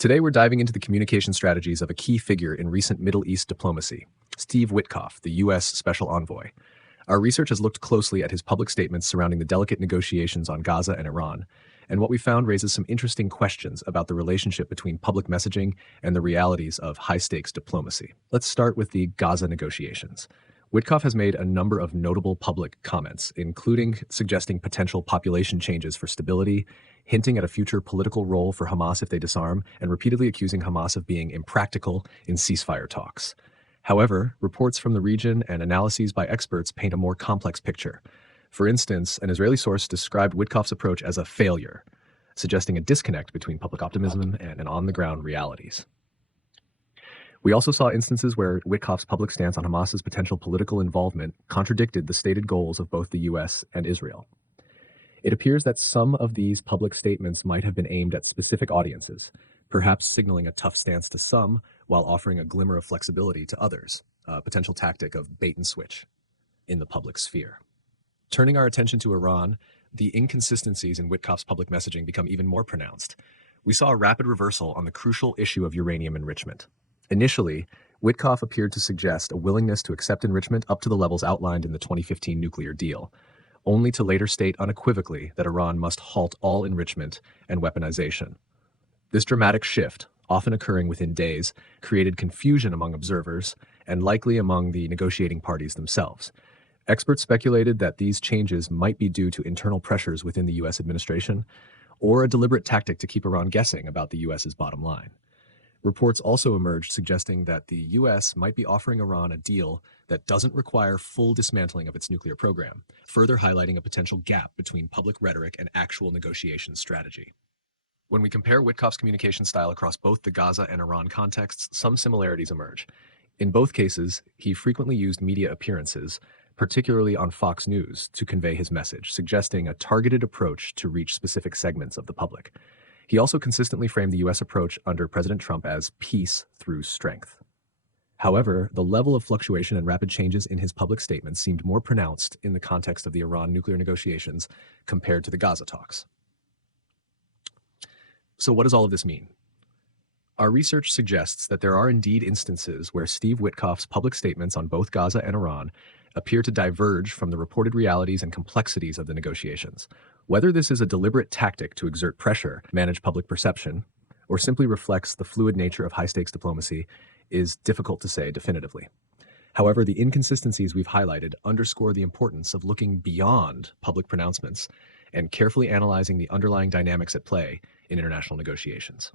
Today, we're diving into the communication strategies of a key figure in recent Middle East diplomacy, Steve Witkoff, the U.S. Special Envoy. Our research has looked closely at his public statements surrounding the delicate negotiations on Gaza and Iran, and what we found raises some interesting questions about the relationship between public messaging and the realities of high-stakes diplomacy. Let's start with the Gaza negotiations. Witkoff has made a number of notable public comments, including suggesting potential population changes for stability, hinting at a future political role for Hamas if they disarm, and repeatedly accusing Hamas of being impractical in ceasefire talks. However, reports from the region and analyses by experts paint a more complex picture. For instance, an Israeli source described Witkoff's approach as a failure, suggesting a disconnect between public optimism and on-the-ground realities. We also saw instances where Witkoff's public stance on Hamas's potential political involvement contradicted the stated goals of both the U.S. and Israel. It appears that some of these public statements might have been aimed at specific audiences, perhaps signaling a tough stance to some while offering a glimmer of flexibility to others, a potential tactic of bait and switch in the public sphere. Turning our attention to Iran, the inconsistencies in Witkoff's public messaging become even more pronounced. We saw a rapid reversal on the crucial issue of uranium enrichment. Initially, Witkoff appeared to suggest a willingness to accept enrichment up to the levels outlined in the 2015 nuclear deal, only to later state unequivocally that Iran must halt all enrichment and weaponization. This dramatic shift, often occurring within days, created confusion among observers and likely among the negotiating parties themselves. Experts speculated that these changes might be due to internal pressures within the U.S. administration or a deliberate tactic to keep Iran guessing about the U.S.'s bottom line. Reports also emerged suggesting that the U.S. might be offering Iran a deal that doesn't require full dismantling of its nuclear program, further highlighting a potential gap between public rhetoric and actual negotiation strategy. When we compare Witkoff's communication style across both the Gaza and Iran contexts, some similarities emerge. In both cases, he frequently used media appearances, particularly on Fox News, to convey his message, suggesting a targeted approach to reach specific segments of the public. He also consistently framed the U.S. approach under President Trump as peace through strength. However, the level of fluctuation and rapid changes in his public statements seemed more pronounced in the context of the Iran nuclear negotiations compared to the Gaza talks. So what does all of this mean? Our research suggests that there are indeed instances where Steve Witkoff's public statements on both Gaza and Iran appear to diverge from the reported realities and complexities of the negotiations. Whether this is a deliberate tactic to exert pressure, manage public perception, or simply reflects the fluid nature of high-stakes diplomacy is difficult to say definitively. However, the inconsistencies we've highlighted underscore the importance of looking beyond public pronouncements and carefully analyzing the underlying dynamics at play in international negotiations.